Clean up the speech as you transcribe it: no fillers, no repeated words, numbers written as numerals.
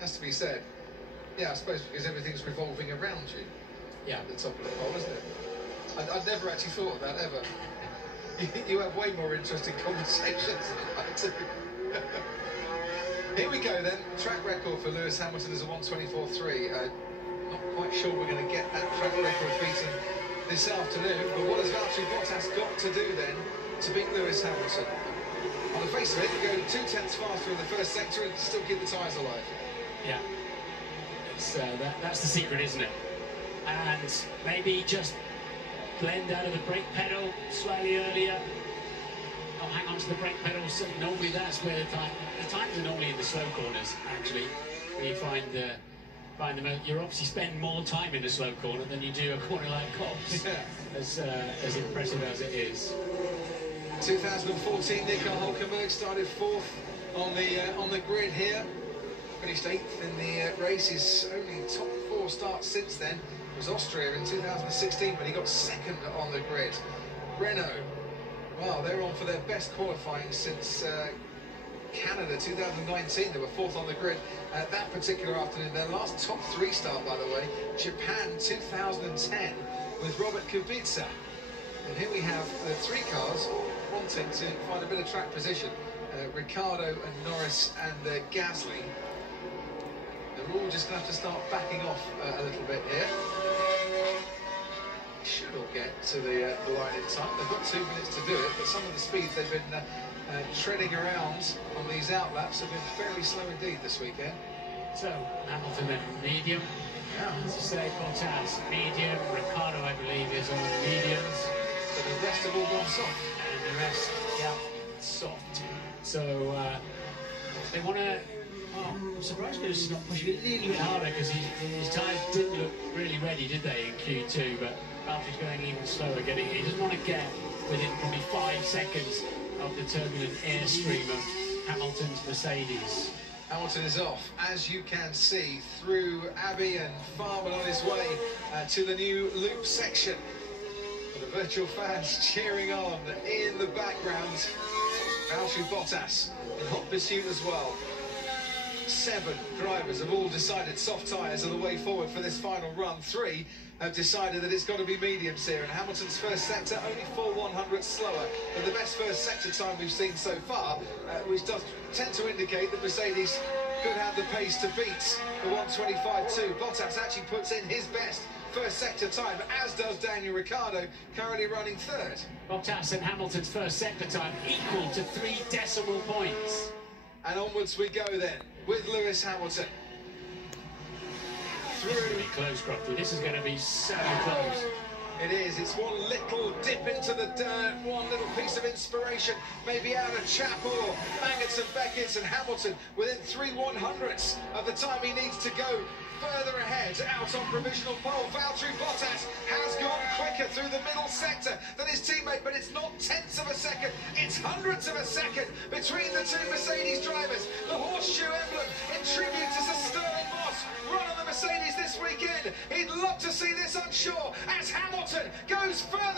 has to be said. Yeah, I suppose because everything's revolving around you. Yeah. At the top of the pole, isn't it? I'd never actually thought of that, ever. You have way more interesting conversations than I do. Here we go then. Track record for Lewis Hamilton is a 1:24.3. Not quite sure we're going to get that track record beaten this afternoon, but what has Valtteri Bottas got to do then to beat Lewis Hamilton? On the face of it, go 2/10 faster in the first sector and still keep the tyres alive. Yeah. That's the secret, isn't it? And maybe just blend out of the brake pedal slightly earlier. Not hang on to the brake pedal. So normally that's where the times are normally in the slow corners, actually, where you find the you obviously spend more time in a slow corner than you do a corner like Cobbs. Yeah. As impressive as it is. 2014, Nico Hülkenberg started 4th on the grid here. Finished 8th in the race. His only top 4 starts since then was Austria in 2016, but he got 2nd on the grid. Renault, wow, they're on for their best qualifying since Canada 2019. They were 4th on the grid that particular afternoon. Their last top 3 start, by the way, Japan 2010 with Robert Kubica. And here we have the 3 cars wanting to find a bit of track position. Ricciardo and Norris and Gasly. They're all just going to have to start backing off a little bit here. Should all get to the line in time. They've got 2 minutes to do it, but some of the speeds they've been treading around on these outlaps have been fairly slow indeed this weekend. So, Hamilton then medium. Yeah. As you say, Bottas medium. Ricciardo, I believe, is on mediums. So the rest have all gone soft. And the rest, yeah, soft. So, they want to... Oh, I'm surprised because he's not pushing it a little bit harder because his tyres didn't look really ready, did they, in Q2? But Valtteri's going even slower, he doesn't want to get within probably 5 seconds of the turbulent airstream of Hamilton's Mercedes. Hamilton is off, as you can see, through Abbey and Farman on his way to the new loop section. And the virtual fans cheering on in the background. Valtteri Bottas in hot pursuit as well. 7 drivers have all decided soft tyres are the way forward for this final run. 3 have decided that it's got to be mediums here, and Hamilton's first sector only 4/100ths slower than the best first sector time we've seen so far, which does tend to indicate that Mercedes could have the pace to beat the 1:25.2. Bottas actually puts in his best first sector time, as does Daniel Ricciardo, currently running 3rd. Bottas and Hamilton's first sector time equal to 3 decimal points. And onwards we go then, with Lewis Hamilton. This is going to be close, Crofty. This is going to be so close. It is. It's one little dip into the dirt, one little piece of inspiration, maybe out of Chapel, Maggots and Beckett's, and Hamilton within 3/100ths of the time he needs to go. Further ahead, out on provisional pole, Valtteri Bottas has gone quicker through the middle sector than his teammate, but it's not tenths of a second, it's hundredths of a second between the 2 Mercedes drivers. The horseshoe emblem in tribute to Sir Sterling Moss, run on the Mercedes this weekend. He'd love to see this, I'm sure, as Hamilton goes further